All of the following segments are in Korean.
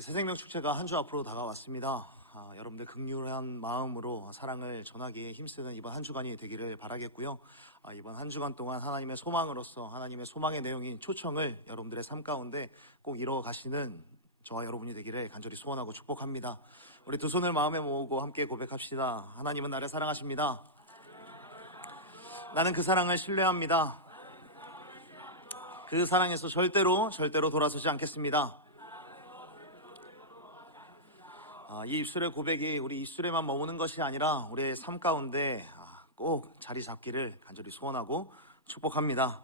우리 새생명 축제가 한 주 앞으로 다가왔습니다. 여러분들 긍휼한 마음으로 사랑을 전하기에 힘쓰는 이번 한 주간이 되기를 바라겠고요. 이번 한 주간 동안 하나님의 소망으로서 하나님의 소망의 내용인 초청을 여러분들의 삶 가운데 꼭 이뤄가시는 저와 여러분이 되기를 간절히 소원하고 축복합니다. 우리 두 손을 마음에 모으고 함께 고백합시다. 하나님은 나를 사랑하십니다. 나는 그 사랑을 신뢰합니다. 그 사랑에서 절대로 돌아서지 않겠습니다. 이 입술의 고백이 우리 입술에만 머무는 것이 아니라 우리의 삶 가운데 꼭 자리 잡기를 간절히 소원하고 축복합니다.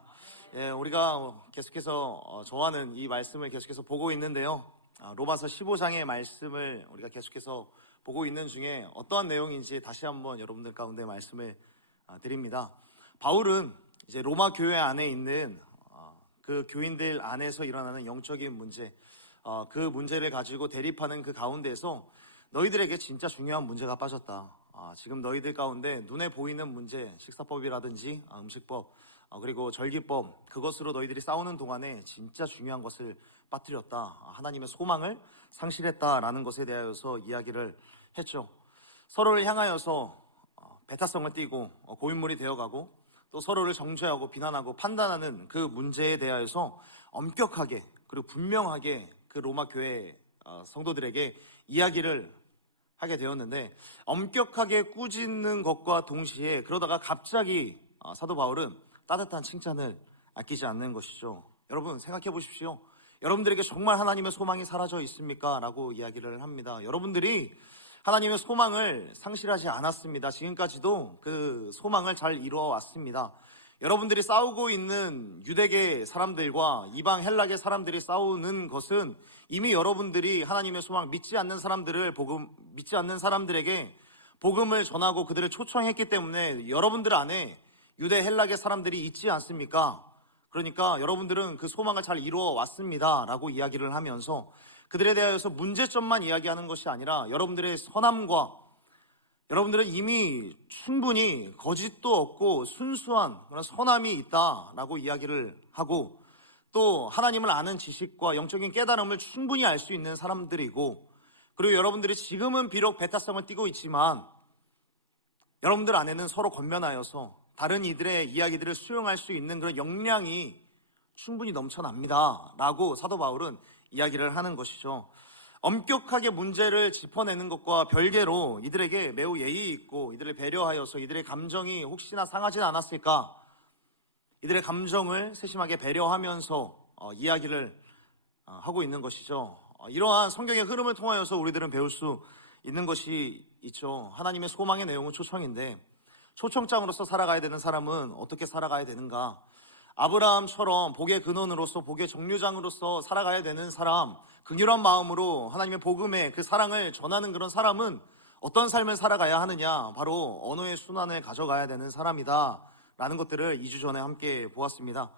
우리가 계속해서 좋아하는 이 말씀을 계속해서 보고 있는데요. 로마서 15장의 말씀을 우리가 계속해서 보고 있는 중에 어떠한 내용인지 다시 한번 여러분들 가운데 말씀을 드립니다. 바울은 이제 로마 교회 안에 있는 그 교인들 안에서 일어나는 영적인 문제, 그 문제를 가지고 대립하는 그 가운데에서 너희들에게 진짜 중요한 문제가 빠졌다. 지금 너희들 가운데 눈에 보이는 문제, 식사법이라든지 음식법, 그리고 절기법, 그것으로 너희들이 싸우는 동안에 진짜 중요한 것을 빠뜨렸다. 하나님의 소망을 상실했다라는 것에 대하여서 이야기를 했죠. 서로를 향하여서 배타성을 띠고 고인물이 되어가고 또 서로를 정죄하고 비난하고 판단하는 그 문제에 대하여서 엄격하게 그리고 분명하게 그 로마 교회 성도들에게 이야기를 하게 되었는데, 엄격하게 꾸짖는 것과 동시에 그러다가 갑자기 사도 바울은 따뜻한 칭찬을 아끼지 않는 것이죠. 여러분 생각해 보십시오. 여러분들에게 정말 하나님의 소망이 사라져 있습니까? 라고 이야기를 합니다. 여러분들이 하나님의 소망을 상실하지 않았습니다. 지금까지도 그 소망을 잘 이루어 왔습니다. 여러분들이 싸우고 있는 유대계 사람들과 이방 헬라계 사람들이 싸우는 것은 이미 여러분들이 하나님의 소망 믿지 않는 사람들에게 복음을 전하고 그들을 초청했기 때문에 여러분들 안에 유대 헬라계 사람들이 있지 않습니까? 그러니까 여러분들은 그 소망을 잘 이루어 왔습니다 라고 이야기를 하면서 그들에 대하여서 문제점만 이야기하는 것이 아니라 여러분들의 선함과 여러분들은 이미 충분히 거짓도 없고 순수한 그런 선함이 있다라고 이야기를 하고, 또 하나님을 아는 지식과 영적인 깨달음을 충분히 알 수 있는 사람들이고, 그리고 여러분들이 지금은 비록 배타성을 띠고 있지만 여러분들 안에는 서로 권면하여서 다른 이들의 이야기들을 수용할 수 있는 그런 역량이 충분히 넘쳐납니다 라고 사도 바울은 이야기를 하는 것이죠. 엄격하게 문제를 짚어내는 것과 별개로 이들에게 매우 예의 있고 이들을 배려하여서 이들의 감정이 혹시나 상하지 않았을까, 이들의 감정을 세심하게 배려하면서 이야기를 하고 있는 것이죠. 이러한 성경의 흐름을 통하여서 우리들은 배울 수 있는 것이 있죠. 하나님의 소망의 내용은 초청인데, 초청장으로서 살아가야 되는 사람은 어떻게 살아가야 되는가? 아브라함처럼 복의 근원으로서 복의 정류장으로서 살아가야 되는 사람, 긍휼한 마음으로 하나님의 복음의 그 사랑을 전하는 그런 사람은 어떤 삶을 살아가야 하느냐? 바로 언어의 순환을 가져가야 되는 사람이다 라는 것들을 2주 전에 함께 보았습니다.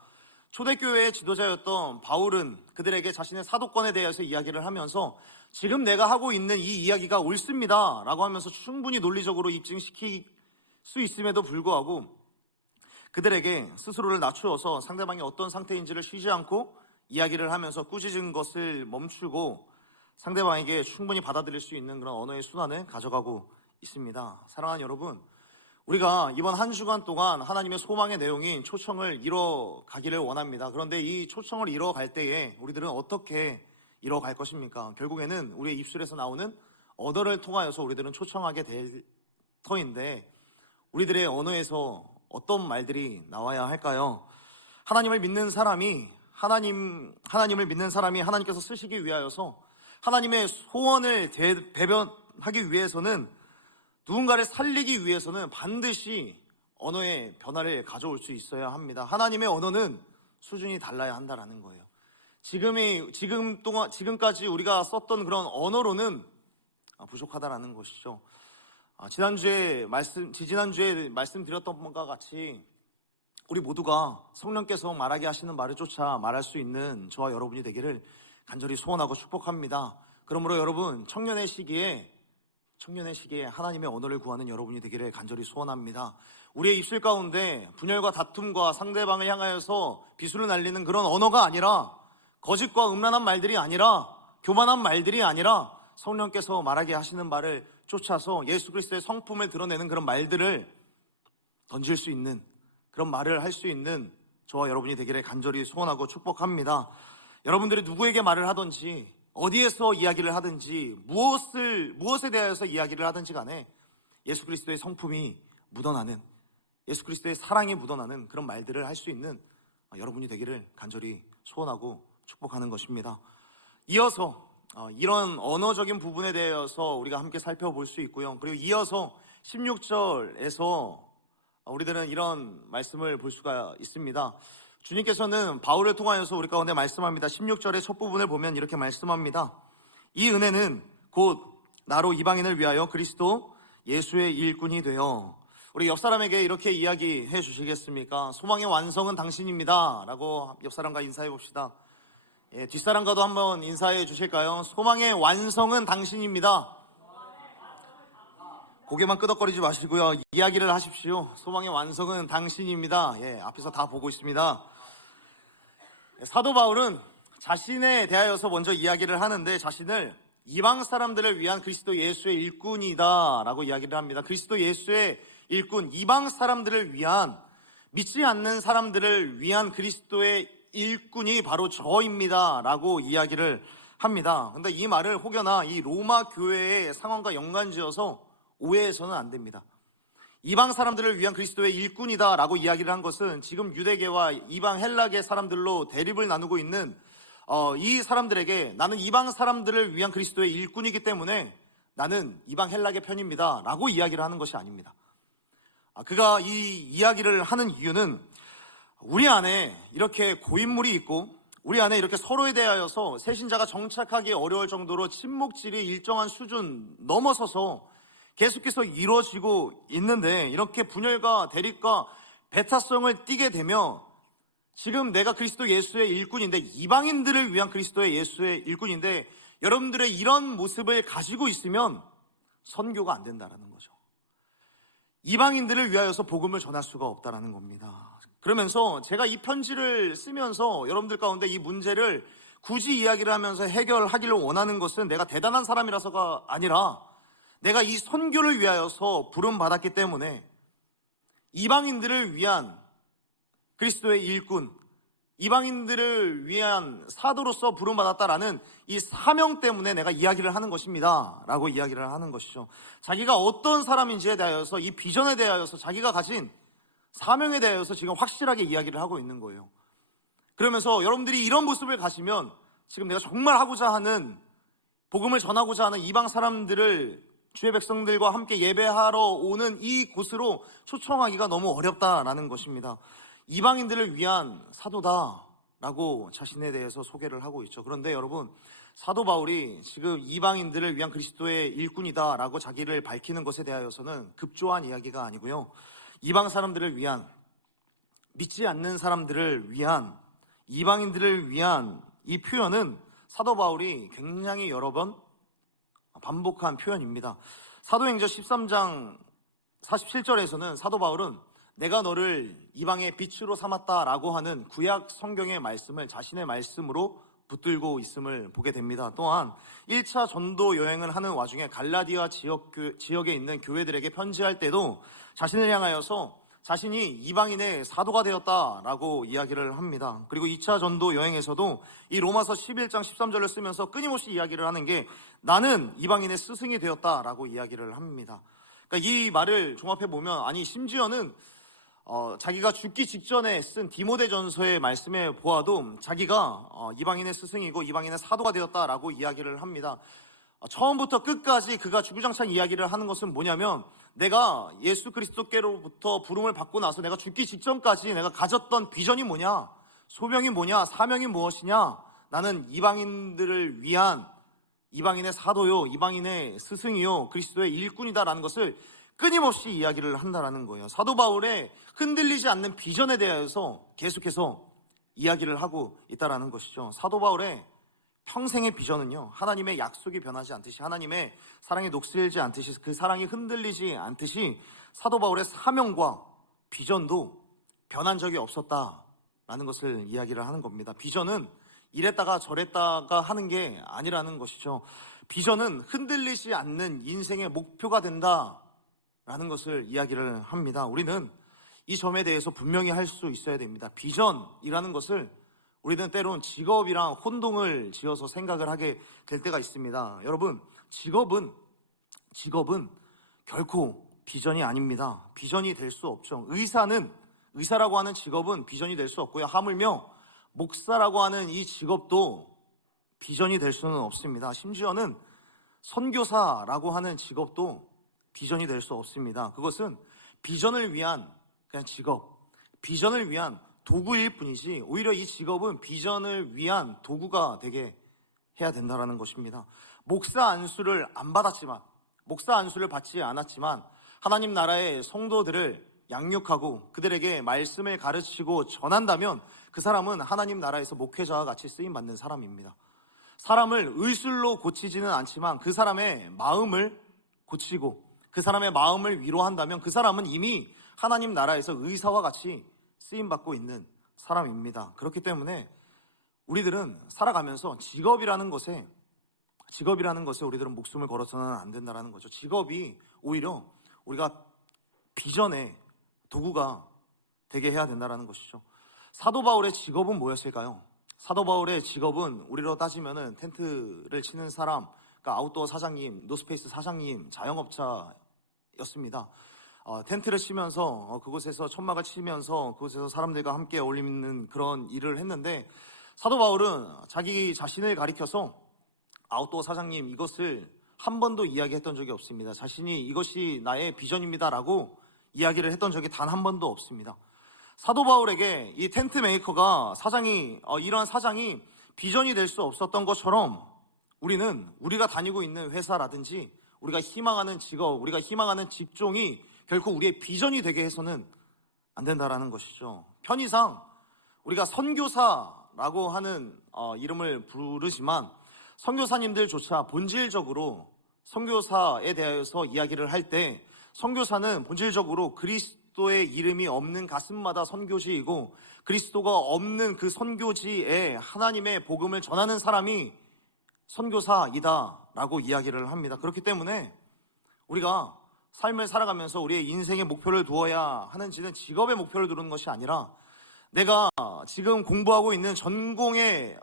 초대교회의 지도자였던 바울은 그들에게 자신의 사도권에 대해서 이야기를 하면서 지금 내가 하고 있는 이 이야기가 옳습니다 라고 하면서 충분히 논리적으로 입증시킬 수 있음에도 불구하고 그들에게 스스로를 낮추어서 상대방이 어떤 상태인지를 쉬지 않고 이야기를 하면서 꾸짖은 것을 멈추고 상대방에게 충분히 받아들일 수 있는 그런 언어의 순환을 가져가고 있습니다. 사랑하는 여러분, 우리가 이번 한 주간 동안 하나님의 소망의 내용인 초청을 이뤄가기를 원합니다. 그런데 이 초청을 이뤄갈 때에 우리들은 어떻게 이뤄갈 것입니까? 결국에는 우리의 입술에서 나오는 언어를 통하여서 우리들은 초청하게 될 터인데, 우리들의 언어에서 어떤 말들이 나와야 할까요? 하나님을 믿는 사람이 하나님께서 쓰시기 위하여서 하나님의 소원을 대변하기 위해서는, 누군가를 살리기 위해서는 반드시 언어의 변화를 가져올 수 있어야 합니다. 하나님의 언어는 수준이 달라야 한다라는 거예요. 지금까지 우리가 썼던 그런 언어로는 부족하다라는 것이죠. 지지난주에 말씀드렸던 것과 같이 우리 모두가 성령께서 말하게 하시는 말을 쫓아 말할 수 있는 저와 여러분이 되기를 간절히 소원하고 축복합니다. 그러므로 여러분, 청년의 시기에 하나님의 언어를 구하는 여러분이 되기를 간절히 소원합니다. 우리의 입술 가운데 분열과 다툼과 상대방을 향하여서 비수를 날리는 그런 언어가 아니라, 거짓과 음란한 말들이 아니라 교만한 말들이 아니라 성령께서 말하게 하시는 말을 쫓아서 예수 그리스도의 성품을 드러내는 그런 말들을 던질 수 있는, 그런 말을 할 수 있는 저와 여러분이 되기를 간절히 소원하고 축복합니다. 여러분들이 누구에게 말을 하든지, 어디에서 이야기를 하든지, 무엇에 대하여서 이야기를 하든지 간에 예수 그리스도의 성품이 묻어나는, 예수 그리스도의 사랑이 묻어나는 그런 말들을 할 수 있는 여러분이 되기를 간절히 소원하고 축복하는 것입니다. 이어서 이런 언어적인 부분에 대해서 우리가 함께 살펴볼 수 있고요. 그리고 이어서 16절에서 우리들은 이런 말씀을 볼 수가 있습니다. 주님께서는 바울을 통하여서 우리 가운데 말씀합니다. 16절의 첫 부분을 보면 이렇게 말씀합니다. 이 은혜는 곧 나로 이방인을 위하여 그리스도 예수의 일꾼이 되어, 우리 옆 사람에게 이렇게 이야기해 주시겠습니까? 소망의 완성은 당신입니다 라고 옆 사람과 인사해 봅시다. 뒷사람과도 한번 인사해 주실까요? 소망의 완성은 당신입니다. 고개만 끄덕거리지 마시고요, 이야기를 하십시오. 소망의 완성은 당신입니다. 앞에서 다 보고 있습니다. 사도 바울은 자신에 대하여서 먼저 이야기를 하는데, 자신을 이방 사람들을 위한 그리스도 예수의 일꾼이다 라고 이야기를 합니다. 그리스도 예수의 일꾼, 이방 사람들을 위한, 믿지 않는 사람들을 위한 그리스도의 일꾼이 바로 저입니다 라고 이야기를 합니다. 근데 이 말을 혹여나 이 로마 교회의 상황과 연관지어서 오해해서는 안 됩니다. 이방 사람들을 위한 그리스도의 일꾼이다 라고 이야기를 한 것은 지금 유대계와 이방 헬라계 사람들로 대립을 나누고 있는 이 사람들에게, 나는 이방 사람들을 위한 그리스도의 일꾼이기 때문에 나는 이방 헬라계 편입니다 라고 이야기를 하는 것이 아닙니다. 그가 이 이야기를 하는 이유는 우리 안에 이렇게 고인물이 있고, 우리 안에 이렇게 서로에 대하여서 새신자가 정착하기 어려울 정도로 친목질이 일정한 수준 넘어서서 계속해서 이루어지고 있는데, 이렇게 분열과 대립과 배타성을 띠게 되며, 지금 내가 그리스도 예수의 일꾼인데, 이방인들을 위한 그리스도의 예수의 일꾼인데, 여러분들의 이런 모습을 가지고 있으면 선교가 안 된다는 거죠. 이방인들을 위하여서 복음을 전할 수가 없다는 겁니다. 그러면서 제가 이 편지를 쓰면서 여러분들 가운데 이 문제를 굳이 이야기를 하면서 해결하기를 원하는 것은 내가 대단한 사람이라서가 아니라, 내가 이 선교를 위하여서 부름받았기 때문에 이방인들을 위한 그리스도의 일꾼, 이방인들을 위한 사도로서 부름받았다라는 이 사명 때문에 내가 이야기를 하는 것입니다 라고 이야기를 하는 것이죠. 자기가 어떤 사람인지에 대하여서, 이 비전에 대하여서, 자기가 가진 사명에 대하여서 지금 확실하게 이야기를 하고 있는 거예요. 그러면서 여러분들이 이런 모습을 가지면 지금 내가 정말 하고자 하는, 복음을 전하고자 하는 이방 사람들을 주의 백성들과 함께 예배하러 오는 이 곳으로 초청하기가 너무 어렵다라는 것입니다. 이방인들을 위한 사도다라고 자신에 대해서 소개를 하고 있죠. 그런데 여러분, 사도 바울이 지금 이방인들을 위한 그리스도의 일꾼이다라고 자기를 밝히는 것에 대하여서는 급조한 이야기가 아니고요, 이방 사람들을 위한, 믿지 않는 사람들을 위한, 이방인들을 위한 이 표현은 사도 바울이 굉장히 여러 번 반복한 표현입니다. 사도행전 13장 47절에서는 사도 바울은 내가 너를 이방의 빛으로 삼았다라고 하는 구약 성경의 말씀을 자신의 말씀으로 붙들고 있음을 보게 됩니다. 또한 1차 전도 여행을 하는 와중에 갈라디아 지역에 있는 교회들에게 편지할 때도 자신을 향하여서 자신이 이방인의 사도가 되었다라고 이야기를 합니다. 그리고 2차 전도 여행에서도 이 로마서 11장 13절을 쓰면서 끊임없이 이야기를 하는 게, 나는 이방인의 스승이 되었다라고 이야기를 합니다. 그러니까 이 말을 종합해보면, 아니 심지어는 자기가 죽기 직전에 쓴 디모데전서의 말씀에 보아도 자기가 이방인의 스승이고 이방인의 사도가 되었다라고 이야기를 합니다. 처음부터 끝까지 그가 주구장창 이야기를 하는 것은 뭐냐면, 내가 예수 그리스도께로부터 부름을 받고 나서 내가 죽기 직전까지 내가 가졌던 비전이 뭐냐, 소명이 뭐냐, 사명이 무엇이냐, 나는 이방인들을 위한 이방인의 사도요, 이방인의 스승이요, 그리스도의 일꾼이다라는 것을 끊임없이 이야기를 한다라는 거예요. 사도 바울의 흔들리지 않는 비전에 대해서 계속해서 이야기를 하고 있다라는 것이죠. 사도 바울의 평생의 비전은요, 하나님의 약속이 변하지 않듯이, 하나님의 사랑이 녹슬지 않듯이, 그 사랑이 흔들리지 않듯이 사도 바울의 사명과 비전도 변한 적이 없었다라는 것을 이야기를 하는 겁니다. 비전은 이랬다가 저랬다가 하는 게 아니라는 것이죠. 비전은 흔들리지 않는 인생의 목표가 된다라는 것을 이야기를 합니다. 우리는 이 점에 대해서 분명히 할 수 있어야 됩니다. 비전이라는 것을 우리는 때론 직업이랑 혼동을 지어서 생각을 하게 될 때가 있습니다. 여러분, 직업은 결코 비전이 아닙니다. 비전이 될 수 없죠. 의사라고 하는 직업은 비전이 될 수 없고요. 하물며 목사라고 하는 이 직업도 비전이 될 수는 없습니다. 심지어는 선교사라고 하는 직업도 비전이 될 수 없습니다. 그것은 비전을 위한 그냥 직업, 비전을 위한 도구일 뿐이지 오히려 이 직업은 비전을 위한 도구가 되게 해야 된다는 것입니다. 목사 안수를 받지 않았지만 하나님 나라의 성도들을 양육하고 그들에게 말씀을 가르치고 전한다면 그 사람은 하나님 나라에서 목회자와 같이 쓰임받는 사람입니다. 사람을 의술로 고치지는 않지만 그 사람의 마음을 고치고 그 사람의 마음을 위로한다면 그 사람은 이미 하나님 나라에서 의사와 같이 쓰임받고 있는 사람입니다. 그렇기 때문에 우리들은 살아가면서 직업이라는 것에 우리들은 목숨을 걸어서는 안 된다는 거죠. 직업이 오히려 우리가 비전의 도구가 되게 해야 된다는 것이죠. 사도 바울의 직업은 뭐였을까요? 사도 바울의 직업은 우리로 따지면은 텐트를 치는 사람, 그러니까 아웃도어 사장님, 노스페이스 사장님, 자영업자였습니다. 텐트를 치면서 그곳에서 천막을 치면서 그곳에서 사람들과 함께 어울리는 그런 일을 했는데 사도 바울은 자기 자신을 가리켜서 아웃도어 사장님 이것을 한 번도 이야기했던 적이 없습니다. 자신이 이것이 나의 비전입니다라고 이야기를 했던 적이 단 한 번도 없습니다. 사도 바울에게 이 텐트 메이커가 이러한 사장이 비전이 될 수 없었던 것처럼 우리가 다니고 있는 회사라든지 우리가 희망하는 직업, 우리가 희망하는 직종이 결코 우리의 비전이 되게 해서는 안 된다라는 것이죠. 편의상 우리가 선교사라고 하는 이름을 부르지만 선교사님들조차 본질적으로 선교사에 대해서 이야기를 할 때 선교사는 본질적으로 그리스도의 이름이 없는 가슴마다 선교지이고 그리스도가 없는 그 선교지에 하나님의 복음을 전하는 사람이 선교사이다라고 이야기를 합니다. 그렇기 때문에 우리가 삶을 살아가면서 우리의 인생의 목표를 두어야 하는지는 직업의 목표를 두는 것이 아니라 내가 지금 공부하고 있는 전공에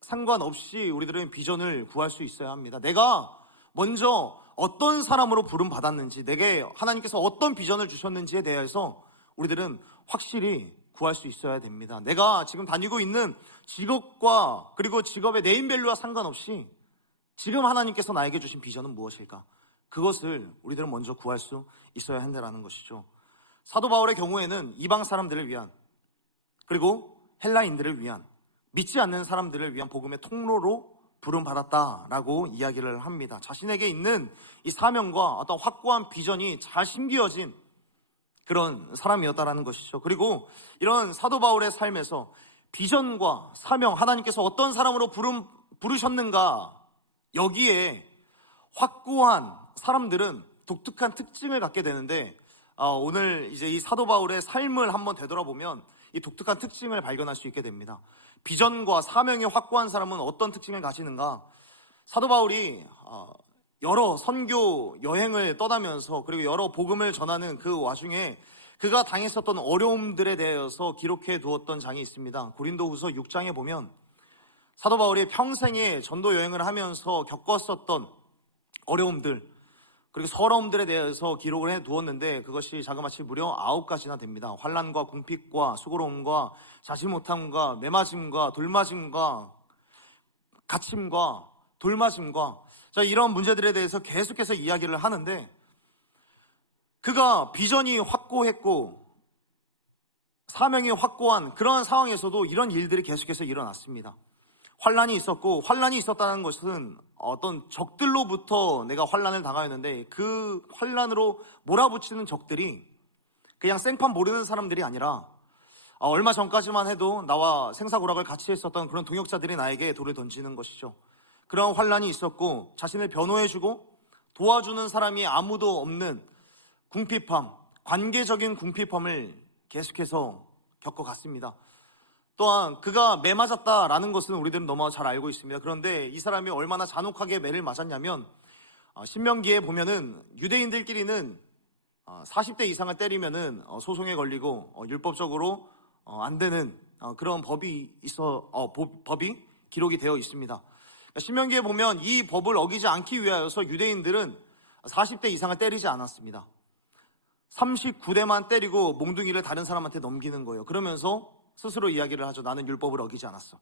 상관없이 우리들은 비전을 구할 수 있어야 합니다. 내가 먼저 어떤 사람으로 부름 받았는지, 내게 하나님께서 어떤 비전을 주셨는지에 대해서 우리들은 확실히 구할 수 있어야 됩니다. 내가 지금 다니고 있는 직업과 그리고 직업의 네임밸류와 상관없이 지금 하나님께서 나에게 주신 비전은 무엇일까? 그것을 우리들은 먼저 구할 수 있어야 한다는 것이죠. 사도 바울의 경우에는 이방 사람들을 위한 그리고 헬라인들을 위한 믿지 않는 사람들을 위한 복음의 통로로 부름받았다라고 이야기를 합니다. 자신에게 있는 이 사명과 어떤 확고한 비전이 잘 심겨진 그런 사람이었다라는 것이죠. 그리고 이런 사도 바울의 삶에서 비전과 사명, 하나님께서 어떤 사람으로 부르셨는가, 여기에 확고한 사람들은 독특한 특징을 갖게 되는데 오늘 이제 이 사도 바울의 삶을 한번 되돌아보면 이 독특한 특징을 발견할 수 있게 됩니다. 비전과 사명이 확고한 사람은 어떤 특징을 가지는가? 사도 바울이 여러 선교 여행을 떠나면서 그리고 여러 복음을 전하는 그 와중에 그가 당했었던 어려움들에 대해서 기록해 두었던 장이 있습니다. 고린도후서 6장에 보면 사도 바울이 평생에 전도 여행을 하면서 겪었었던 어려움들 그리고 서러움들에 대해서 기록을 해 두었는데 그것이 자그마치 무려 9가지나 됩니다. 환난과 궁핍과 수고로움과 자지 못함과 매맞음과 돌맞음과 갇힘과 돌맞음과 이런 문제들에 대해서 계속해서 이야기를 하는데 그가 비전이 확고했고 사명이 확고한 그런 상황에서도 이런 일들이 계속해서 일어났습니다. 환난이 있었고 환난이 있었다는 것은 어떤 적들로부터 내가 환난을 당하였는데 그 환난으로 몰아붙이는 적들이 그냥 생판 모르는 사람들이 아니라 얼마 전까지만 해도 나와 생사고락을 같이 했었던 그런 동역자들이 나에게 돌을 던지는 것이죠. 그런 환난이 있었고 자신을 변호해주고 도와주는 사람이 아무도 없는 궁핍함, 관계적인 궁핍함을 계속해서 겪어갔습니다. 또한 그가 매 맞았다라는 것은 우리들은 너무 잘 알고 있습니다. 그런데 이 사람이 얼마나 잔혹하게 매를 맞았냐면 신명기에 보면은 유대인들끼리는 40대 이상을 때리면은 소송에 걸리고 율법적으로 안 되는 그런 법이 법이 기록이 되어 있습니다. 신명기에 보면 이 법을 어기지 않기 위하여서 유대인들은 40대 이상을 때리지 않았습니다. 39대만 때리고 몽둥이를 다른 사람한테 넘기는 거예요. 그러면서 스스로 이야기를 하죠. 나는 율법을 어기지 않았어.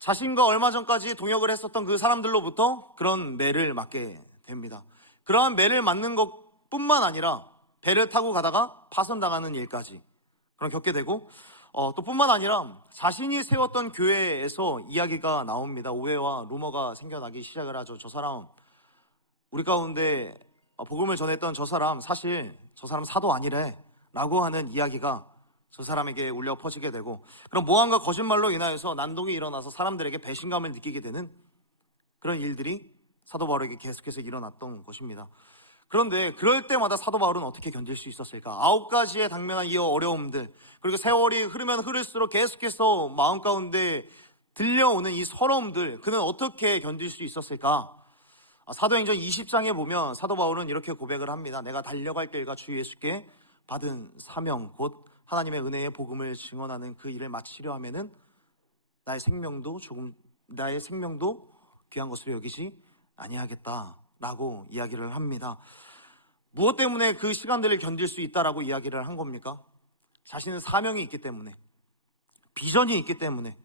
자신과 얼마 전까지 동역을 했었던 그 사람들로부터 그런 매를 맞게 됩니다. 그러한 매를 맞는 것뿐만 아니라 배를 타고 가다가 파손당하는 일까지 그런 겪게 되고 또 뿐만 아니라 자신이 세웠던 교회에서 이야기가 나옵니다. 오해와 루머가 생겨나기 시작을 하죠. 저 사람 우리 가운데 복음을 전했던 저 사람 사실 저 사람 사도 아니래 라고 하는 이야기가 저 사람에게 울려 퍼지게 되고 그런 모함과 거짓말로 인하여서 난동이 일어나서 사람들에게 배신감을 느끼게 되는 그런 일들이 사도 바울에게 계속해서 일어났던 것입니다. 그런데 그럴 때마다 사도 바울은 어떻게 견딜 수 있었을까? 9가지에 당면한 이 어려움들, 그리고 세월이 흐르면 흐를수록 계속해서 마음 가운데 들려오는 이 서러움들, 그는 어떻게 견딜 수 있었을까? 사도행전 20장에 보면 사도 바울은 이렇게 고백을 합니다. 내가 달려갈 길과 주 예수께 받은 사명, 곧 하나님의 은혜의 복음을 증언하는 그 일을 마치려 하면은 나의 생명도 귀한 것으로 여기지 아니하겠다라고 이야기를 합니다. 무엇 때문에 그 시간들을 견딜 수 있다라고 이야기를 한 겁니까? 자신은 사명이 있기 때문에, 비전이 있기 때문에,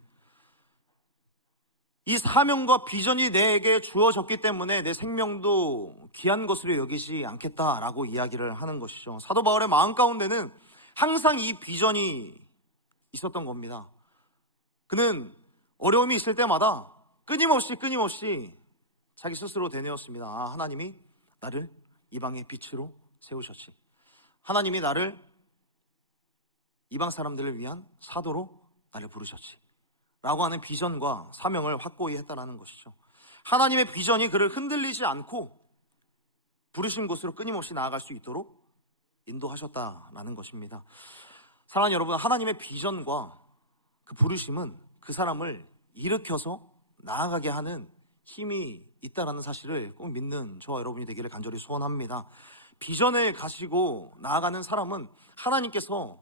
이 사명과 비전이 내게 주어졌기 때문에 내 생명도 귀한 것으로 여기지 않겠다라고 이야기를 하는 것이죠. 사도 바울의 마음 가운데는 항상 이 비전이 있었던 겁니다. 그는 어려움이 있을 때마다 끊임없이 자기 스스로 되뇌었습니다. 하나님이 나를 이방의 빛으로 세우셨지. 하나님이 나를 이방 사람들을 위한 사도로 나를 부르셨지. 라고 하는 비전과 사명을 확고히 했다는 것이죠. 하나님의 비전이 그를 흔들리지 않고 부르신 곳으로 끊임없이 나아갈 수 있도록 인도하셨다라는 것입니다. 사랑하는 여러분, 하나님의 비전과 그 부르심은 그 사람을 일으켜서 나아가게 하는 힘이 있다라는 사실을 꼭 믿는 저와 여러분이 되기를 간절히 소원합니다. 비전을 가지고 나아가는 사람은 하나님께서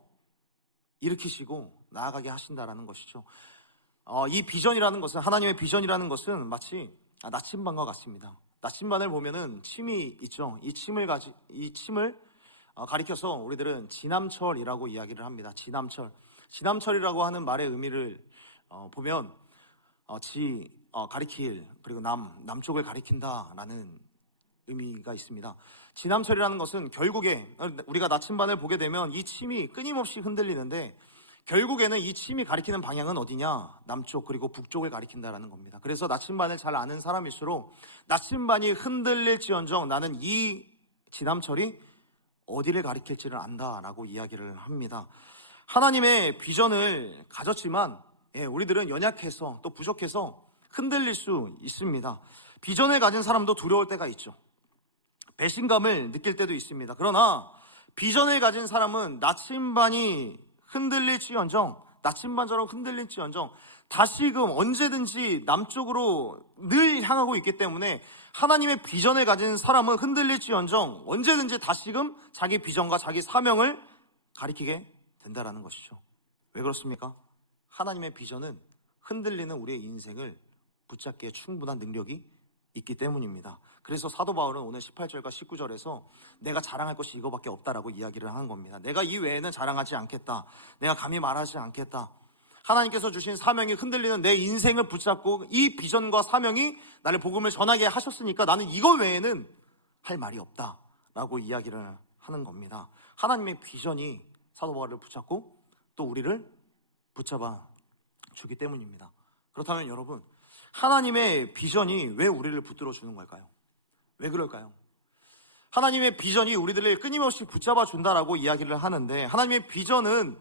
일으키시고 나아가게 하신다라는 것이죠. 이 비전이라는 것은, 하나님의 비전이라는 것은 마치 나침반과 같습니다. 나침반을 보면은 침이 있죠. 이 침을 가리켜서 우리들은 지남철이라고 이야기를 합니다. 지남철이라고 하는 말의 의미를 보면 가리킬, 그리고 남쪽을 가리킨다라는 의미가 있습니다. 지남철이라는 것은 결국에 우리가 나침반을 보게 되면 이 침이 끊임없이 흔들리는데 결국에는 이 침이 가리키는 방향은 어디냐? 남쪽 그리고 북쪽을 가리킨다라는 겁니다. 그래서 나침반을 잘 아는 사람일수록 나침반이 흔들릴지언정 나는 이 지남철이 어디를 가리킬지를 안다라고 이야기를 합니다. 하나님의 비전을 가졌지만 우리들은 연약해서 또 부족해서 흔들릴 수 있습니다. 비전을 가진 사람도 두려울 때가 있죠. 배신감을 느낄 때도 있습니다. 그러나 비전을 가진 사람은 나침반처럼 흔들릴지언정 다시금 언제든지 남쪽으로 늘 향하고 있기 때문에 하나님의 비전을 가진 사람은 흔들릴지언정 언제든지 다시금 자기 비전과 자기 사명을 가리키게 된다라는 것이죠. 왜 그렇습니까? 하나님의 비전은 흔들리는 우리의 인생을 붙잡기에 충분한 능력이 있기 때문입니다. 그래서 사도 바울은 오늘 18절과 19절에서 내가 자랑할 것이 이거밖에 없다라고 이야기를 하는 겁니다. 내가 이 외에는 자랑하지 않겠다. 내가 감히 말하지 않겠다. 하나님께서 주신 사명이 흔들리는 내 인생을 붙잡고 이 비전과 사명이 나를 복음을 전하게 하셨으니까 나는 이거 외에는 할 말이 없다라고 이야기를 하는 겁니다. 하나님의 비전이 사도 바울을 붙잡고 또 우리를 붙잡아 주기 때문입니다. 그렇다면 여러분, 하나님의 비전이 왜 우리를 붙들어 주는 걸까요? 왜 그럴까요? 하나님의 비전이 우리들을 끊임없이 붙잡아 준다라고 이야기를 하는데 하나님의 비전은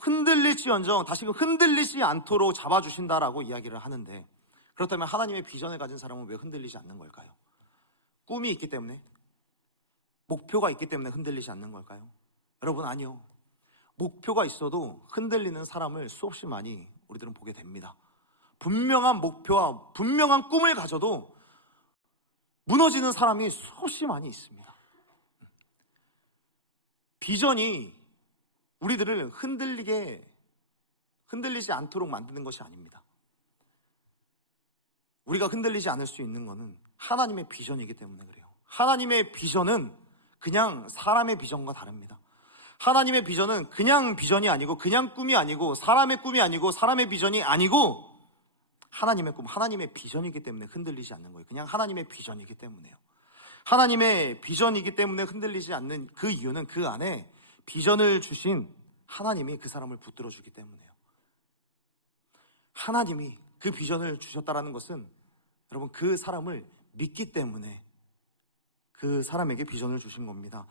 흔들릴지언정 다시금 흔들리지 않도록 잡아주신다라고 이야기를 하는데 그렇다면 하나님의 비전을 가진 사람은 왜 흔들리지 않는 걸까요? 꿈이 있기 때문에? 목표가 있기 때문에 흔들리지 않는 걸까요? 여러분, 아니요. 목표가 있어도 흔들리는 사람을 수없이 많이 우리들은 보게 됩니다. 분명한 목표와 분명한 꿈을 가져도 무너지는 사람이 수없이 많이 있습니다. 비전이 우리들을 흔들리지 않도록 만드는 것이 아닙니다. 우리가 흔들리지 않을 수 있는 것은 하나님의 비전이기 때문에 그래요. 하나님의 비전은 그냥 사람의 비전과 다릅니다. 하나님의 비전은 그냥 비전이 아니고, 그냥 꿈이 아니고, 사람의 꿈이 아니고, 사람의 비전이 아니고, 하나님의 꿈, 하나님의 비전이기 때문에 흔들리지 않는 거예요. 그냥 하나님의 비전이기 때문에요. 하나님의 비전이기 때문에 흔들리지 않는 그 이유는 그 안에 비전을 주신 하나님이 그 사람을 붙들어 주기 때문에요. 하나님이 그 비전을 주셨다라는 것은 여러분 그 사람을 믿기 때문에 그 사람에게 비전을 주신 겁니다.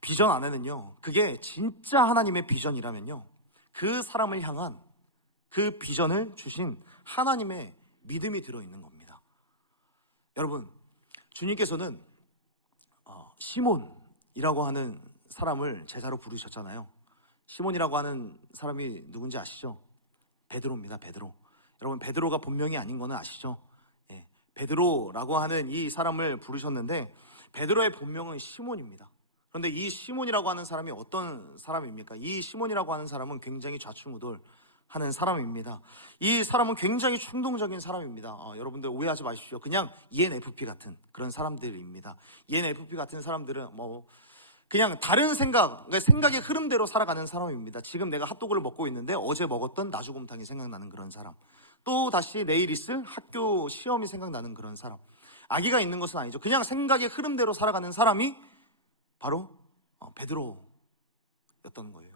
비전 안에는요, 그게 진짜 하나님의 비전이라면요, 그 사람을 향한 그 비전을 주신 하나님의 믿음이 들어있는 겁니다. 여러분, 주님께서는 시몬이라고 하는 사람을 제자로 부르셨잖아요. 시몬이라고 하는 사람이 누군지 아시죠? 베드로입니다. 베드로. 여러분, 베드로가 본명이 아닌 거는 아시죠? 예, 베드로라고 하는 이 사람을 부르셨는데 베드로의 본명은 시몬입니다. 그런데 이 시몬이라고 하는 사람이 어떤 사람입니까? 이 시몬이라고 하는 사람은 굉장히 좌충우돌하는 사람입니다. 이 사람은 굉장히 충동적인 사람입니다. 여러분들 오해하지 마십시오. 그냥 ENFP 같은 그런 사람들입니다. ENFP 같은 사람들은 그냥 다른 생각의 흐름대로 살아가는 사람입니다. 지금 내가 핫도그를 먹고 있는데 어제 먹었던 나주곰탕이 생각나는 그런 사람, 또 다시 내일 있을 학교 시험이 생각나는 그런 사람. 악의가 있는 것은 아니죠. 그냥 생각의 흐름대로 살아가는 사람이 바로 베드로였던 거예요.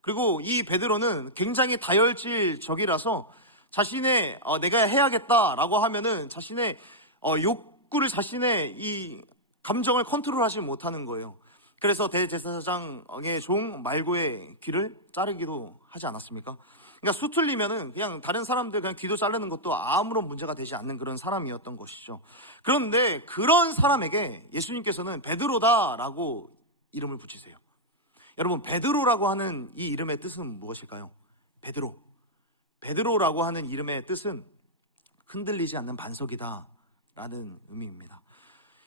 그리고 이 베드로는 굉장히 다혈질적이라서 자신의 내가 해야겠다라고 하면은 자신의 욕구를, 자신의 이 감정을 컨트롤하지 못하는 거예요. 그래서 대제사장의 종 말고의 귀를 자르기도 하지 않았습니까? 그러니까 수틀리면은 그냥 다른 사람들 그냥 귀도 자르는 것도 아무런 문제가 되지 않는 그런 사람이었던 것이죠. 그런데 그런 사람에게 예수님께서는 베드로다라고 이름을 붙이세요. 여러분, 베드로라고 하는 이 이름의 뜻은 무엇일까요? 베드로라고 하는 이름의 뜻은 흔들리지 않는 반석이다라는 의미입니다.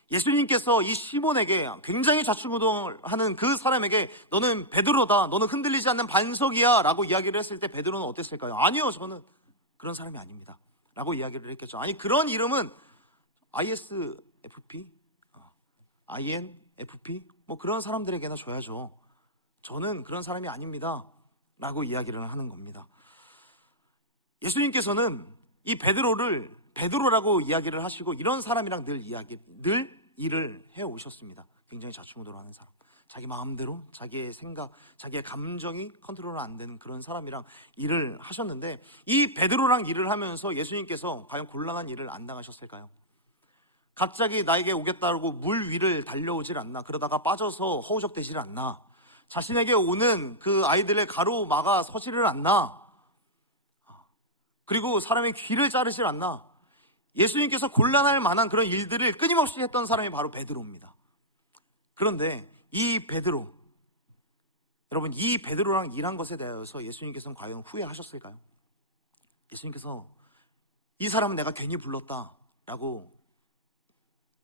예수님께서 이 시몬에게, 굉장히 좌충우돌하는 그 사람에게 너는 베드로다, 너는 흔들리지 않는 반석이야 라고 이야기를 했을 때 베드로는 어땠을까요? 아니요, 저는 그런 사람이 아닙니다 라고 이야기를 했겠죠. 아니, 그런 이름은 ISFP, INFP 뭐 그런 사람들에게나 줘야죠. 저는 그런 사람이 아닙니다 라고 이야기를 하는 겁니다. 예수님께서는 이 베드로라고 이야기를 하시고 이런 사람이랑 늘 일을 해오셨습니다. 굉장히 좌충우돌하는 사람, 자기 마음대로 자기의 생각, 자기의 감정이 컨트롤 안 되는 그런 사람이랑 일을 하셨는데, 이 베드로랑 일을 하면서 예수님께서 과연 곤란한 일을 안 당하셨을까요? 갑자기 나에게 오겠다고 물 위를 달려오질 않나, 그러다가 빠져서 허우적대질 않나, 자신에게 오는 그 아이들의 가로막아 서지를 않나, 그리고 사람의 귀를 자르질 않나. 예수님께서 곤란할 만한 그런 일들을 끊임없이 했던 사람이 바로 베드로입니다. 그런데 이 베드로, 여러분, 이 베드로랑 일한 것에 대해서 예수님께서는 과연 후회하셨을까요? 예수님께서 이 사람은 내가 괜히 불렀다라고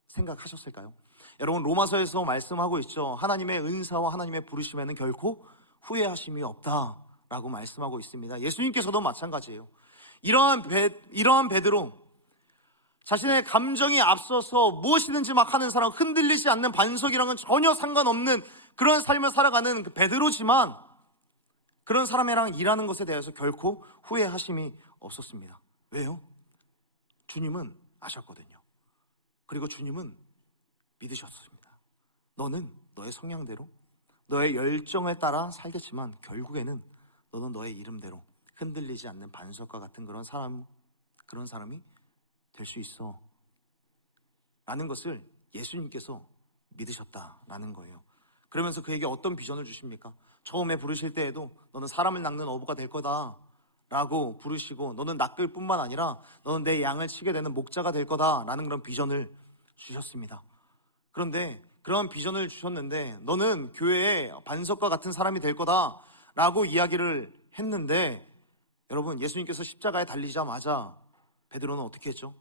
생각하셨을까요? 여러분, 로마서에서 말씀하고 있죠. 하나님의 은사와 하나님의 부르심에는 결코 후회하심이 없다라고 말씀하고 있습니다. 예수님께서도 마찬가지예요. 이러한 베드로, 자신의 감정이 앞서서 무엇이든지 막 하는 사람, 흔들리지 않는 반석이랑은 전혀 상관없는 그런 삶을 살아가는 그 베드로지만, 그런 사람이랑 일하는 것에 대해서 결코 후회하심이 없었습니다. 왜요? 주님은 아셨거든요. 그리고 주님은 믿으셨습니다. 너는 너의 성향대로, 너의 열정에 따라 살겠지만 결국에는 너는 너의 이름대로 흔들리지 않는 반석과 같은 그런 사람이 될 수 있어 라는 것을 예수님께서 믿으셨다라는 거예요. 그러면서 그에게 어떤 비전을 주십니까? 처음에 부르실 때에도 너는 사람을 낚는 어부가 될 거다 라고 부르시고, 너는 낚을 뿐만 아니라 너는 내 양을 치게 되는 목자가 될 거다 라는 그런 비전을 주셨습니다. 그런데 그런 비전을 주셨는데 너는 교회의 반석과 같은 사람이 될 거다 라고 이야기를 했는데, 여러분, 예수님께서 십자가에 달리자마자 베드로는 어떻게 했죠?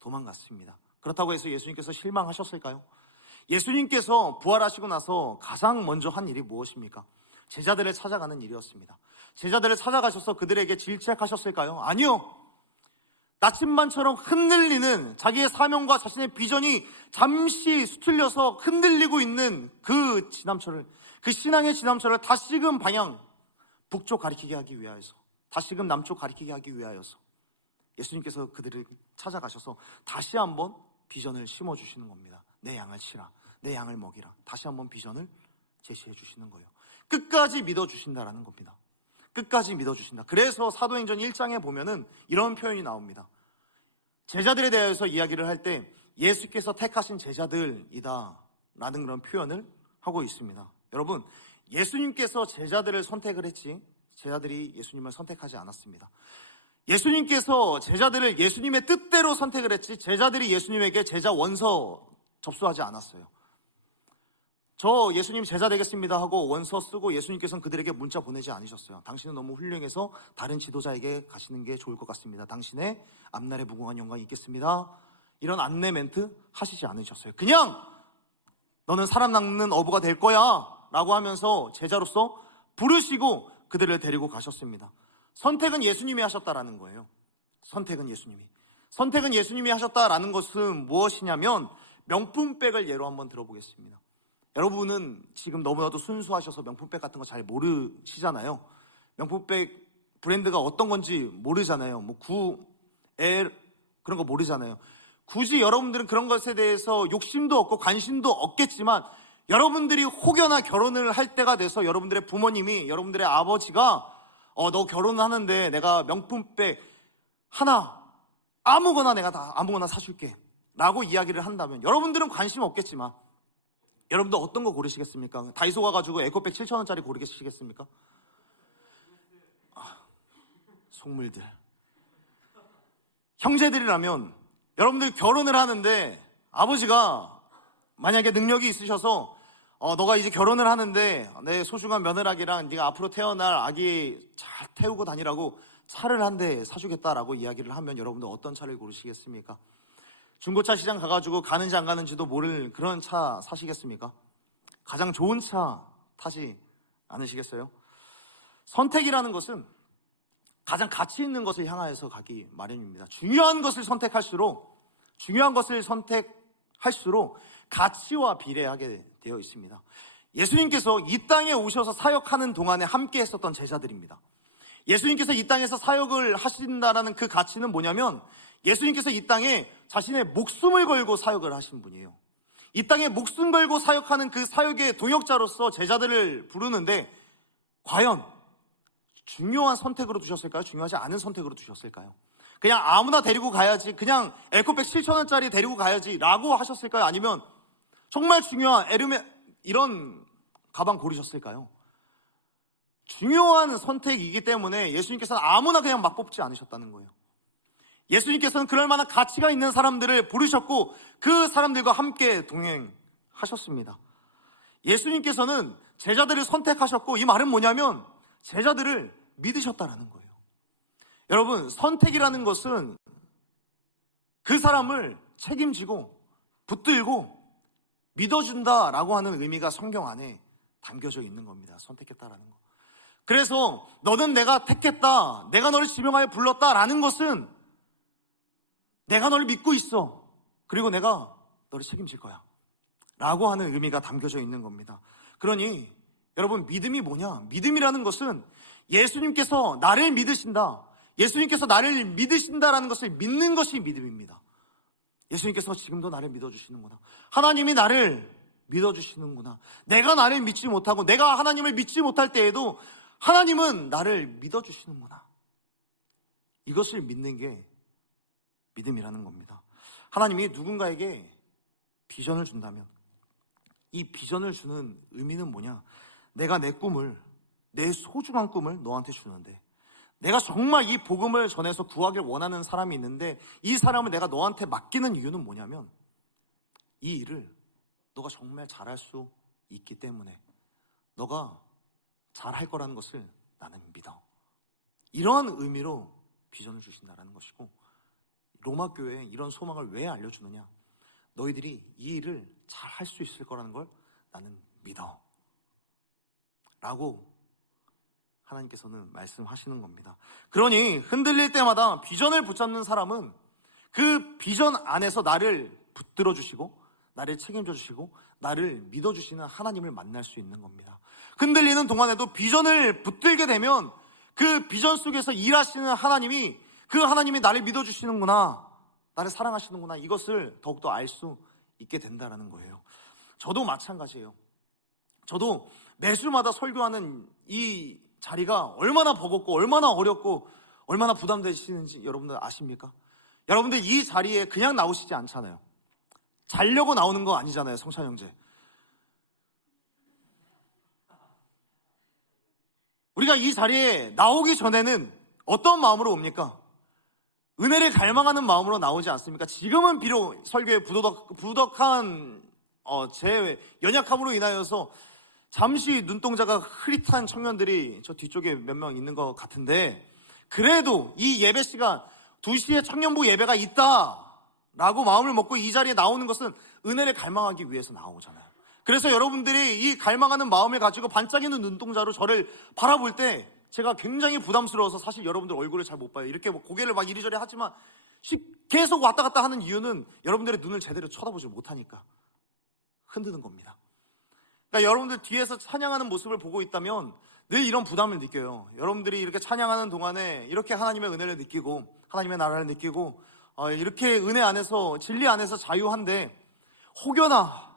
도망갔습니다. 그렇다고 해서 예수님께서 실망하셨을까요? 예수님께서 부활하시고 나서 가장 먼저 한 일이 무엇입니까? 제자들을 찾아가는 일이었습니다. 제자들을 찾아가셔서 그들에게 질책하셨을까요? 아니요. 나침반처럼 흔들리는 자기의 사명과 자신의 비전이 잠시 수틀려서 흔들리고 있는 그 지남철을, 그 신앙의 지남철을 다시금 방향 북쪽 가리키게 하기 위하여서, 다시금 남쪽 가리키게 하기 위하여서 예수님께서 그들을 찾아가셔서 다시 한번 비전을 심어주시는 겁니다. 내 양을 치라, 내 양을 먹이라. 다시 한번 비전을 제시해 주시는 거예요. 끝까지 믿어주신다라는 겁니다. 끝까지 믿어주신다. 그래서 사도행전 1장에 보면은 이런 표현이 나옵니다. 제자들에 대해서 이야기를 할 때 예수께서 택하신 제자들이다 라는 그런 표현을 하고 있습니다. 여러분, 예수님께서 제자들을 선택을 했지 제자들이 예수님을 선택하지 않았습니다. 예수님께서 제자들을 예수님의 뜻대로 선택을 했지 제자들이 예수님에게 제자 원서 접수하지 않았어요. 저 예수님 제자 되겠습니다 하고 원서 쓰고 예수님께서는 그들에게 문자 보내지 않으셨어요. 당신은 너무 훌륭해서 다른 지도자에게 가시는 게 좋을 것 같습니다. 당신의 앞날에 무궁한 영광이 있겠습니다. 이런 안내 멘트 하시지 않으셨어요. 그냥 너는 사람 낚는 어부가 될 거야 라고 하면서 제자로서 부르시고 그들을 데리고 가셨습니다. 선택은 예수님이 하셨다라는 거예요. 선택은 예수님이 하셨다라는 것은 무엇이냐면 명품백을 예로 한번 들어보겠습니다. 여러분은 지금 너무나도 순수하셔서 명품백 같은 거 잘 모르시잖아요. 명품백 브랜드가 어떤 건지 모르잖아요. 뭐 L 그런 거 모르잖아요. 굳이 여러분들은 그런 것에 대해서 욕심도 없고 관심도 없겠지만 여러분들이 혹여나 결혼을 할 때가 돼서 여러분들의 부모님이, 여러분들의 아버지가 너 결혼하는데 내가 명품백 하나 아무거나 내가 다 아무거나 사줄게 라고 이야기를 한다면 여러분들은 관심 없겠지만 여러분들 어떤 거 고르시겠습니까? 다이소 가가지고 에코백 7,000원짜리 고르시겠습니까? 속물들. 형제들이라면 여러분들 결혼을 하는데 아버지가 만약에 능력이 있으셔서 너가 이제 결혼을 하는데 내 소중한 며느라기랑 네가 앞으로 태어날 아기 잘 태우고 다니라고 차를 한 대 사주겠다라고 이야기를 하면 여러분들 어떤 차를 고르시겠습니까? 중고차 시장 가가지고 가는지 안 가는지도 모를 그런 차 사시겠습니까? 가장 좋은 차 타지 않으시겠어요? 선택이라는 것은 가장 가치 있는 것을 향하여서 가기 마련입니다. 중요한 것을 선택할수록 가치와 비례하게 되어 있습니다. 예수님께서 이 땅에 오셔서 사역하는 동안에 함께 했었던 제자들입니다. 예수님께서 이 땅에서 사역을 하신다라는 그 가치는 뭐냐면 예수님께서 이 땅에 자신의 목숨을 걸고 사역을 하신 분이에요. 이 땅에 목숨 걸고 사역하는 그 사역의 동역자로서 제자들을 부르는데 과연 중요한 선택으로 두셨을까요? 중요하지 않은 선택으로 두셨을까요? 그냥 아무나 데리고 가야지, 그냥 에코백 7,000원짜리 데리고 가야지 라고 하셨을까요? 아니면 정말 중요한 에르메 이런 가방 고르셨을까요? 중요한 선택이기 때문에 예수님께서는 아무나 그냥 막 뽑지 않으셨다는 거예요. 예수님께서는 그럴 만한 가치가 있는 사람들을 부르셨고 그 사람들과 함께 동행하셨습니다. 예수님께서는 제자들을 선택하셨고 이 말은 뭐냐면 제자들을 믿으셨다라는 거예요. 여러분, 선택이라는 것은 그 사람을 책임지고 붙들고 믿어준다라고 하는 의미가 성경 안에 담겨져 있는 겁니다. 선택했다라는 거. 그래서 너는 내가 택했다, 내가 너를 지명하여 불렀다라는 것은 내가 너를 믿고 있어, 그리고 내가 너를 책임질 거야 라고 하는 의미가 담겨져 있는 겁니다. 그러니 여러분, 믿음이 뭐냐? 믿음이라는 것은 예수님께서 나를 믿으신다, 예수님께서 나를 믿으신다라는 것을 믿는 것이 믿음입니다. 예수님께서 지금도 나를 믿어주시는구나, 하나님이 나를 믿어주시는구나, 내가 나를 믿지 못하고 내가 하나님을 믿지 못할 때에도 하나님은 나를 믿어주시는구나, 이것을 믿는 게 믿음이라는 겁니다. 하나님이 누군가에게 비전을 준다면 이 비전을 주는 의미는 뭐냐? 내가 내 꿈을, 내 소중한 꿈을 너한테 주는데, 내가 정말 이 복음을 전해서 구하길 원하는 사람이 있는데 이 사람을 내가 너한테 맡기는 이유는 뭐냐면 이 일을 너가 정말 잘할 수 있기 때문에, 너가 잘할 거라는 것을 나는 믿어. 이런 의미로 비전을 주신다라는 것이고, 로마 교회에 이런 소망을 왜 알려주느냐? 너희들이 이 일을 잘 할 수 있을 거라는 걸 나는 믿어 라고 하나님께서는 말씀하시는 겁니다. 그러니 흔들릴 때마다 비전을 붙잡는 사람은 그 비전 안에서 나를 붙들어 주시고 나를 책임져 주시고 나를 믿어 주시는 하나님을 만날 수 있는 겁니다. 흔들리는 동안에도 비전을 붙들게 되면 그 비전 속에서 일하시는 하나님이, 그 하나님이 나를 믿어 주시는구나, 나를 사랑하시는구나, 이것을 더욱더 알 수 있게 된다는 거예요. 저도 마찬가지예요. 저도 매주마다 설교하는 이 자리가 얼마나 버겁고 얼마나 어렵고 얼마나 부담되시는지 여러분들 아십니까? 여러분들 이 자리에 그냥 나오시지 않잖아요. 자려고 나오는 거 아니잖아요, 성찬 형제. 우리가 이 자리에 나오기 전에는 어떤 마음으로 옵니까? 은혜를 갈망하는 마음으로 나오지 않습니까? 지금은 비록 설교에 부덕한 제 연약함으로 인하여서 잠시 눈동자가 흐릿한 청년들이 저 뒤쪽에 몇 명 있는 것 같은데, 그래도 이 예배 시간 2시에 청년부 예배가 있다라고 마음을 먹고 이 자리에 나오는 것은 은혜를 갈망하기 위해서 나오잖아요. 그래서 여러분들이 이 갈망하는 마음을 가지고 반짝이는 눈동자로 저를 바라볼 때 제가 굉장히 부담스러워서 사실 여러분들 얼굴을 잘 못 봐요. 이렇게 뭐 고개를 막 이리저리 하지만 계속 왔다 갔다 하는 이유는 여러분들의 눈을 제대로 쳐다보지 못하니까 흔드는 겁니다. 그러니까 여러분들 뒤에서 찬양하는 모습을 보고 있다면 늘 이런 부담을 느껴요. 여러분들이 이렇게 찬양하는 동안에 이렇게 하나님의 은혜를 느끼고 하나님의 나라를 느끼고 이렇게 은혜 안에서, 진리 안에서 자유한데 혹여나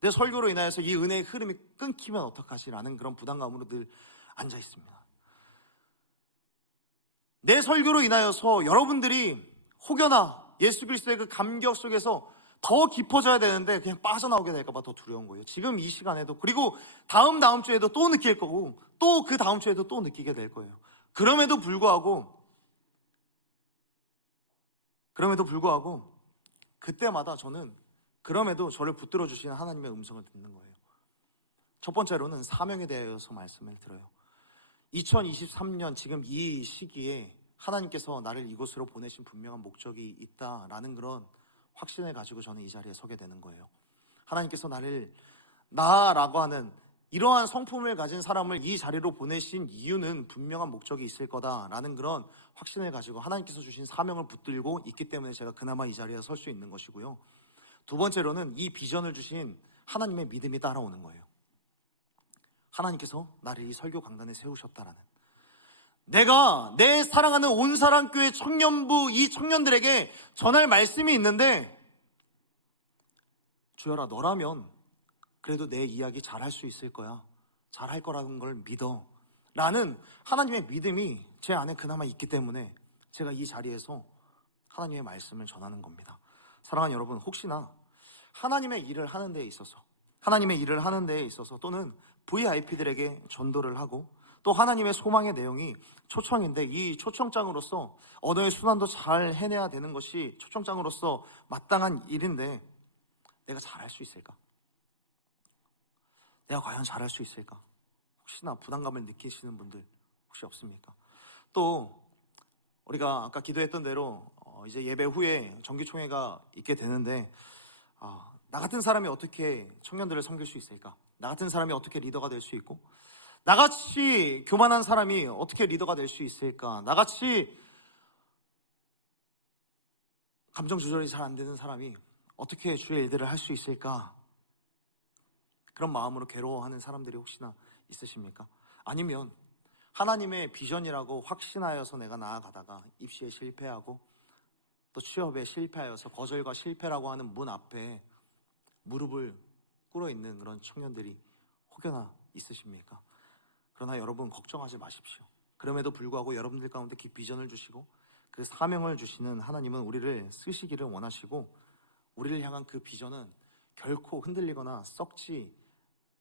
내 설교로 인하여서 이 은혜의 흐름이 끊기면 어떡하지라는 그런 부담감으로 늘 앉아 있습니다. 내 설교로 인하여서 여러분들이 혹여나 예수 그리스도의 그 감격 속에서 더 깊어져야 되는데 그냥 빠져나오게 될까봐 더 두려운 거예요. 지금 이 시간에도, 그리고 다음 주에도 또 느낄 거고 또 그 다음 주에도 또 느끼게 될 거예요. 그럼에도 불구하고 그때마다 저는 그럼에도 저를 붙들어 주시는 하나님의 음성을 듣는 거예요. 첫 번째로는 사명에 대해서 말씀을 드려요. 2023년 지금 이 시기에 하나님께서 나를 이곳으로 보내신 분명한 목적이 있다라는 그런 확신을 가지고 저는 이 자리에 서게 되는 거예요. 하나님께서 나라고 하는 이러한 성품을 가진 사람을 이 자리로 보내신 이유는 분명한 목적이 있을 거다라는 그런 확신을 가지고 하나님께서 주신 사명을 붙들고 있기 때문에 제가 그나마 이 자리에 설 수 있는 것이고요. 두 번째로는 이 비전을 주신 하나님의 믿음이 따라오는 거예요. 하나님께서 나를 이 설교 강단에 세우셨다라는, 내가 내 사랑하는 온사랑교회 청년부 이 청년들에게 전할 말씀이 있는데, 주여라, 너라면 그래도 내 이야기 잘할 수 있을 거야, 잘할 거라는 걸 믿어 라는 하나님의 믿음이 제 안에 그나마 있기 때문에 제가 이 자리에서 하나님의 말씀을 전하는 겁니다. 사랑하는 여러분, 혹시나 하나님의 일을 하는 데에 있어서 또는 VIP들에게 전도를 하고 또 하나님의 소망의 내용이 초청인데, 이 초청장으로서 언어의 순환도 잘 해내야 되는 것이 초청장으로서 마땅한 일인데 내가 잘할 수 있을까? 내가 과연 잘할 수 있을까? 혹시나 부담감을 느끼시는 분들 혹시 없습니까? 또 우리가 아까 기도했던 대로 이제 예배 후에 정기총회가 있게 되는데, 나 같은 사람이 어떻게 청년들을 섬길 수 있을까? 나 같은 사람이 어떻게 리더가 될 수 있고, 나같이 교만한 사람이 어떻게 리더가 될 수 있을까? 나같이 감정 조절이 잘 안 되는 사람이 어떻게 주의 일들을 할 수 있을까? 그런 마음으로 괴로워하는 사람들이 혹시나 있으십니까? 아니면 하나님의 비전이라고 확신하여서 내가 나아가다가 입시에 실패하고 또 취업에 실패하여서 거절과 실패라고 하는 문 앞에 무릎을 꿇어 있는 그런 청년들이 혹여나 있으십니까? 그러나 여러분, 걱정하지 마십시오. 그럼에도 불구하고 여러분들 가운데 비전을 주시고 그 사명을 주시는 하나님은 우리를 쓰시기를 원하시고, 우리를 향한 그 비전은 결코 흔들리거나 썩지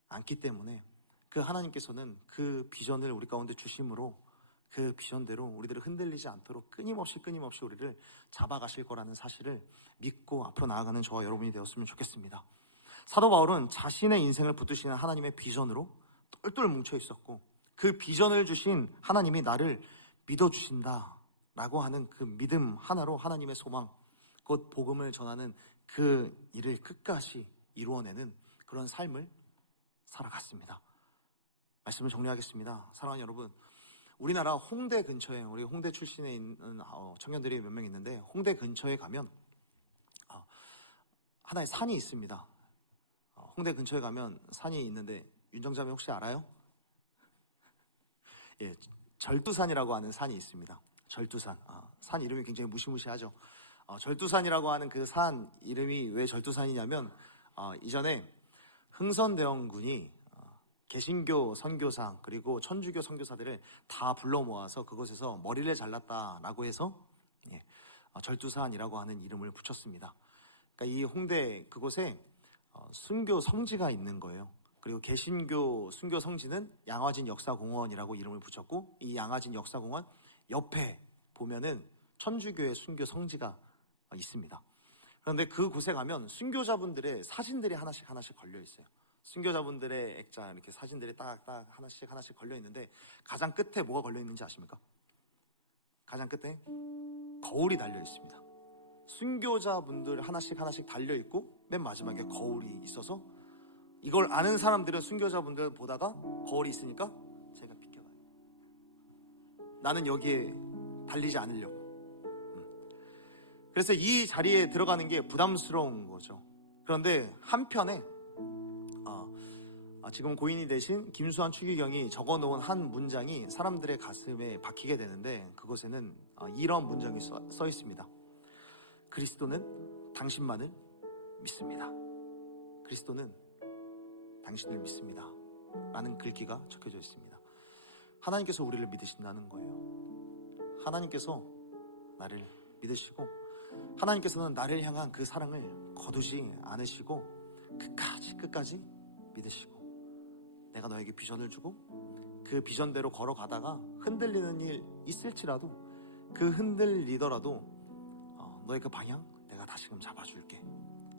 않기 때문에 그 하나님께서는 그 비전을 우리 가운데 주심으로 그 비전대로 우리들을 흔들리지 않도록 끊임없이 우리를 잡아가실 거라는 사실을 믿고 앞으로 나아가는 저와 여러분이 되었으면 좋겠습니다. 사도 바울은 자신의 인생을 붙드시는 하나님의 비전으로 똘똘 뭉쳐 있었고, 그 비전을 주신 하나님이 나를 믿어주신다 라고 하는 그 믿음 하나로 하나님의 소망, 곧 복음을 전하는 그 일을 끝까지 이루어내는 그런 삶을 살아갔습니다. 말씀을 정리하겠습니다. 사랑하는 여러분, 우리나라 홍대 근처에, 우리 홍대 출신에 있는 청년들이 몇 명 있는데, 홍대 근처에 가면 하나의 산이 있습니다. 홍대 근처에 가면 산이 있는데, 윤정자매 혹시 알아요? 예, 절두산이라고 하는 산이 있습니다. 절두산. 산 이름이 굉장히 무시무시하죠. 절두산이라고 하는 그 산 이름이 왜 절두산이냐면, 이전에 흥선대원군이 개신교 선교사 그리고 천주교 선교사들을 다 불러 모아서 그곳에서 머리를 잘랐다라고 해서 절두산이라고 하는 이름을 붙였습니다. 그러니까 이 홍대 그곳에 순교 성지가 있는 거예요. 그리고 개신교 순교 성지는 양화진 역사공원이라고 이름을 붙였고, 이 양화진 역사공원 옆에 보면은 천주교의 순교 성지가 있습니다. 그런데 그곳에 가면 순교자분들의 사진들이 하나씩 걸려 있어요. 순교자분들의 액자 이렇게 사진들이 딱 하나씩 걸려 있는데, 가장 끝에 뭐가 걸려 있는지 아십니까? 가장 끝에 거울이 달려 있습니다. 순교자분들 하나씩 달려 있고, 맨 마지막에 거울이 있어서, 이걸 아는 사람들은 순교자분들 보다가 거울이 있으니까 제가 비켜가요. 나는 여기에 달리지 않으려고. 그래서 이 자리에 들어가는 게 부담스러운 거죠. 그런데 한편에 지금 고인이 되신 김수환 추기경이 적어놓은 한 문장이 사람들의 가슴에 박히게 되는데, 그곳에는 이런 문장이 써 있습니다. 그리스도는 당신만을 믿습니다. 그리스도는 당신을 믿습니다 라는 글귀가 적혀져 있습니다. 하나님께서 우리를 믿으신다는 거예요. 하나님께서 나를 믿으시고, 하나님께서는 나를 향한 그 사랑을 거두지 않으시고 끝까지 믿으시고, 내가 너에게 비전을 주고 그 비전대로 걸어가다가 흔들리는 일 있을지라도, 그 흔들리더라도 너의 그 방향 내가 다시금 잡아줄게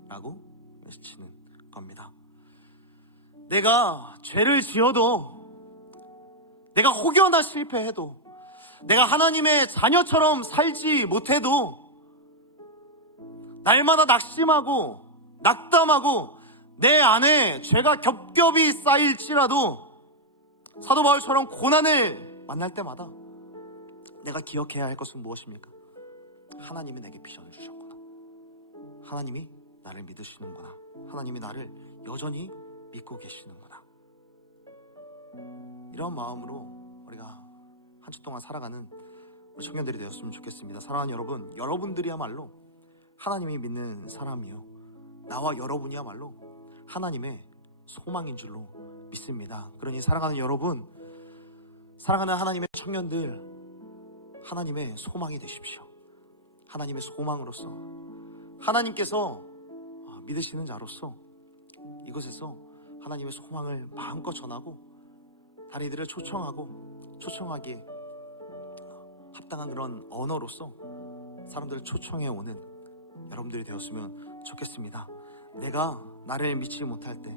라고 외치는 겁니다. 내가 죄를 지어도, 내가 혹여나 실패해도, 내가 하나님의 자녀처럼 살지 못해도, 날마다 낙심하고 낙담하고 내 안에 죄가 겹겹이 쌓일지라도, 사도 바울처럼 고난을 만날 때마다 내가 기억해야 할 것은 무엇입니까? 하나님이 내게 비전을 주셨구나. 하나님이 나를 믿으시는구나. 하나님이 나를 여전히 믿고 계시는구나. 이런 마음으로 우리가 한 주 동안 살아가는 우리 청년들이 되었으면 좋겠습니다. 사랑하는 여러분, 여러분들이야말로 하나님이 믿는 사람이요, 나와 여러분이야말로 하나님의 소망인 줄로 믿습니다. 그러니 사랑하는 여러분, 사랑하는 하나님의 청년들, 하나님의 소망이 되십시오. 하나님의 소망으로서, 하나님께서 믿으시는 자로서 이곳에서 하나님의 소망을 마음껏 전하고, 다리들을 초청하기에 합당한 그런 언어로서 사람들을 초청해 오는 여러분들이 되었으면 좋겠습니다. 내가 나를 믿지 못할 때,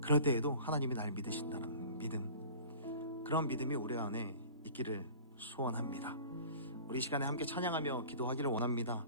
그럴 때에도 하나님이 나를 믿으신다는 믿음, 그런 믿음이 우리 안에 있기를 소원합니다. 우리 이 시간에 함께 찬양하며 기도하기를 원합니다.